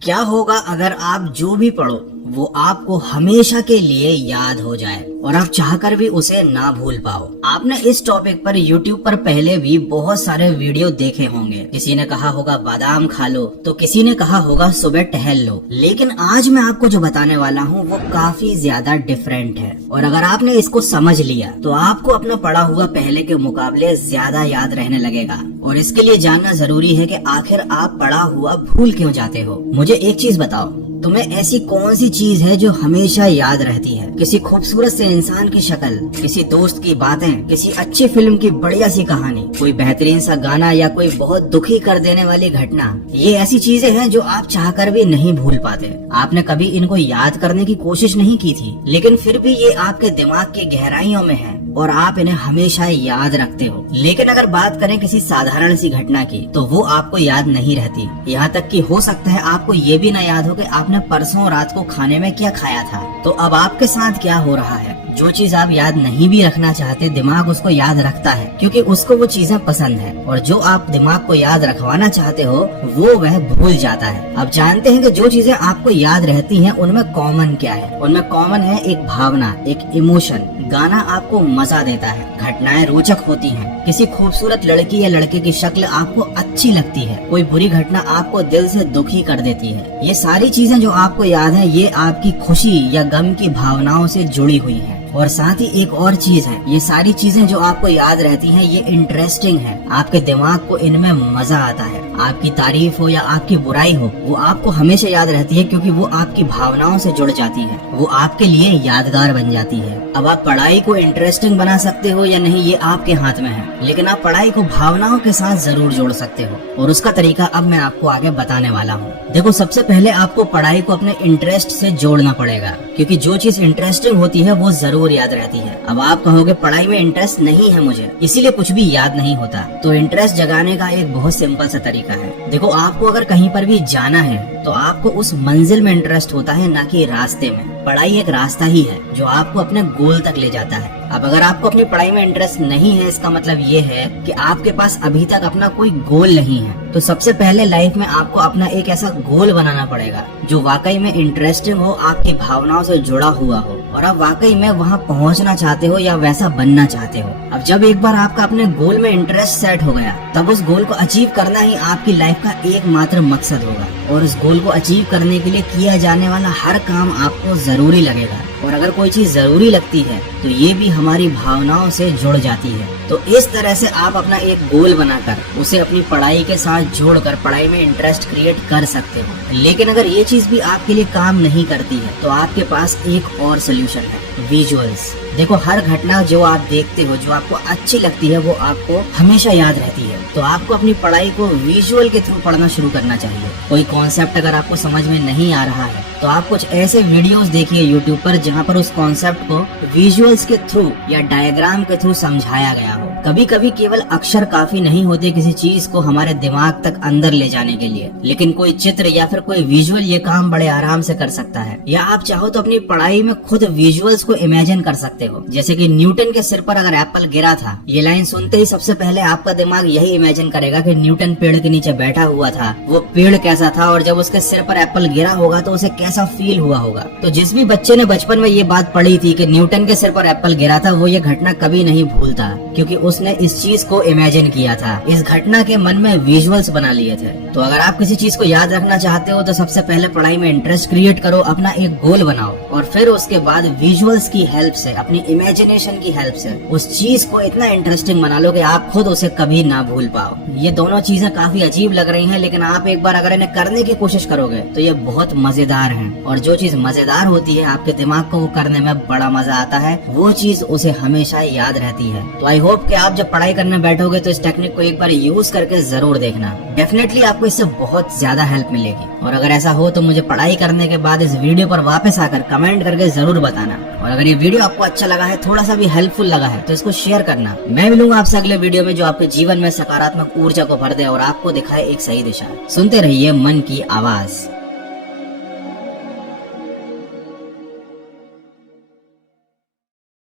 क्या होगा अगर आप जो भी पढ़ो वो आपको हमेशा के लिए याद हो जाए और आप चाहकर भी उसे ना भूल पाओ। आपने इस टॉपिक पर YouTube पर पहले भी बहुत सारे वीडियो देखे होंगे। किसी ने कहा होगा बादाम खा लो, तो किसी ने कहा होगा सुबह टहल लो। लेकिन आज मैं आपको जो बताने वाला हूँ वो काफी ज्यादा डिफरेंट है और अगर आपने इसको समझ लिया तो आपको अपना पढ़ा हुआ पहले के मुकाबले ज्यादा याद रहने लगेगा। और इसके लिए जानना जरूरी है कि आखिर आप पढ़ा हुआ भूल क्यों जाते हो। मुझे एक चीज बताओ, तुम्हें ऐसी कौन सी चीज है जो हमेशा याद रहती है? किसी खूबसूरत से इंसान की शक्ल, किसी दोस्त की बातें, किसी अच्छी फिल्म की बढ़िया सी कहानी, कोई बेहतरीन सा गाना या कोई बहुत दुखी कर देने वाली घटना। ये ऐसी चीजें हैं जो आप चाहकर भी नहीं भूल पाते। आपने कभी इनको याद करने की कोशिश नहीं की थी, लेकिन फिर भी ये आपके दिमाग की गहराइयों में है और आप इन्हें हमेशा याद रखते हो। लेकिन अगर बात करें किसी साधारण सी घटना की तो वो आपको याद नहीं रहती। यहाँ तक कि हो सकता है आपको ये भी ना याद हो कि आपने परसों रात को खाने में क्या खाया था। तो अब आपके साथ क्या हो रहा है? जो चीज आप याद नहीं भी रखना चाहते, दिमाग उसको याद रखता है क्योंकि उसको वो चीजें पसंद है, और जो आप दिमाग को याद रखवाना चाहते हो वो वह भूल जाता है। अब जानते हैं कि जो चीजें आपको याद रहती हैं उनमें कॉमन क्या है? उनमें कॉमन है एक भावना, एक इमोशन। गाना आपको मजा देता है, घटनाएं रोचक होती हैं, किसी खूबसूरत लड़की या लड़के की शक्ल आपको अच्छी लगती है, कोई बुरी घटना आपको दिल से दुखी कर देती है। ये सारी चीजें जो आपको याद है ये आपकी खुशी या गम की भावनाओं से जुड़ी हुई है। और साथ ही एक और चीज है, ये सारी चीजें जो आपको याद रहती हैं ये इंटरेस्टिंग है। आपके दिमाग को इनमें मजा आता है। आपकी तारीफ हो या आपकी बुराई हो, वो आपको हमेशा याद रहती है क्योंकि वो आपकी भावनाओं से जुड़ जाती है, वो आपके लिए यादगार बन जाती है। अब आप पढ़ाई को इंटरेस्टिंग बना सकते हो या नहीं ये आपके हाथ में है, लेकिन आप पढ़ाई को भावनाओं के साथ जरूर जोड़ सकते हो और उसका तरीका अब मैं आपको आगे बताने वाला हूँ। देखो, सबसे पहले आपको पढ़ाई को अपने इंटरेस्ट से जोड़ना पड़ेगा क्योंकि जो चीज इंटरेस्टिंग होती है वो जरूर याद रहती है। अब आप कहोगे पढ़ाई में इंटरेस्ट नहीं है मुझे, इसीलिए कुछ भी याद नहीं होता। तो इंटरेस्ट जगाने का एक बहुत सिंपल सा तरीका है। देखो, आपको अगर कहीं पर भी जाना है तो आपको उस मंजिल में इंटरेस्ट होता है, ना कि रास्ते में। पढ़ाई एक रास्ता ही है जो आपको अपने गोल तक ले जाता है। अब अगर आपको अपनी पढ़ाई में इंटरेस्ट नहीं है, इसका मतलब ये है कि आपके पास अभी तक अपना कोई गोल नहीं है। तो सबसे पहले लाइफ में आपको अपना एक ऐसा गोल बनाना पड़ेगा जो वाकई में इंटरेस्टिंग हो, आपकी भावनाओं से जुड़ा हुआ हो और आप वाकई में वहाँ पहुँचना चाहते हो या वैसा बनना चाहते हो। अब जब एक बार आपका अपने गोल में इंटरेस्ट सेट हो गया, तब उस गोल को अचीव करना ही आपकी लाइफ का एकमात्र मकसद होगा और उस गोल को अचीव करने के लिए किया जाने वाला हर काम आपको जरूरी लगेगा। और अगर कोई चीज जरूरी लगती है तो ये भी हमारी भावनाओं से जुड़ जाती है। तो इस तरह से आप अपना एक गोल बनाकर उसे अपनी पढ़ाई के साथ जोड़कर पढ़ाई में इंटरेस्ट क्रिएट कर सकते हो। लेकिन अगर ये चीज भी आपके लिए काम नहीं करती है तो आपके पास एक और सोल्यूशन है, विजुअल्स। देखो, हर घटना जो आप देखते हो, जो आपको अच्छी लगती है, वो आपको हमेशा याद रहती है। तो आपको अपनी पढ़ाई को विजुअल के थ्रू पढ़ना शुरू करना चाहिए। कोई कॉन्सेप्ट अगर आपको समझ में नहीं आ रहा है तो आप कुछ ऐसे वीडियोस देखिए यूट्यूब पर जहाँ पर उस कॉन्सेप्ट को विजुअल्स के थ्रू या डायग्राम के थ्रू समझाया गया हो। कभी कभी केवल अक्षर काफी नहीं होते किसी चीज को हमारे दिमाग तक अंदर ले जाने के लिए, लेकिन कोई चित्र या फिर कोई विजुअल ये काम बड़े आराम से कर सकता है। या आप चाहो तो अपनी पढ़ाई में खुद विजुअल्स को इमेजिन कर सकते हो। जैसे कि न्यूटन के सिर पर अगर एप्पल गिरा था, ये लाइन सुनते ही सबसे पहले आपका दिमाग यही इमेजिन करेगा कि न्यूटन पेड़ के नीचे बैठा हुआ था, वो पेड़ कैसा था और जब उसके सिर पर एप्पल गिरा होगा तो उसे कैसा फील हुआ होगा। तो जिस भी बच्चे ने बचपन में ये बात पढ़ी थी कि न्यूटन के सिर पर एप्पल गिरा था, वो ये घटना कभी नहीं भूलता क्योंकि उसने इस चीज को इमेजिन किया था, इस घटना के मन में विजुअल्स बना लिए थे। तो अगर आप किसी चीज को याद रखना चाहते हो तो सबसे पहले पढ़ाई में इंटरेस्ट क्रिएट करो, अपना एक गोल बनाओ और फिर उसके बाद विजुअल्स की हेल्प से, अपनी इमेजिनेशन की हेल्प से उस चीज को इतना इंटरेस्टिंग बना लो कि आप खुद उसे कभी ना भूल पाओ। ये दोनों चीजें काफी अजीब लग रही हैं, लेकिन आप एक बार अगर इन्हें करने की कोशिश करोगे तो ये बहुत मजेदार है। और जो चीज मजेदार होती है, आपके दिमाग को वो करने में बड़ा मजा आता है, वो चीज उसे हमेशा याद रहती है। तो आई होप कि आप जब पढ़ाई करने बैठोगे तो इस टेक्निक को एक बार यूज करके जरूर देखना। डेफिनेटली आपको इससे बहुत ज्यादा हेल्प मिलेगी। और अगर ऐसा हो तो मुझे पढ़ाई करने के बाद इस वीडियो पर वापस आकर कमेंट करके जरूर बताना। और अगर ये वीडियो आपको अच्छा लगा है, थोड़ा सा भी हेल्पफुल लगा है, तो इसको शेयर करना। मैं मिलूंगा आपसे अगले वीडियो में जो आपके जीवन में सकारात्मक ऊर्जा को भर दे और आपको दिखाए एक सही दिशा। सुनते रहिए मन की आवाज।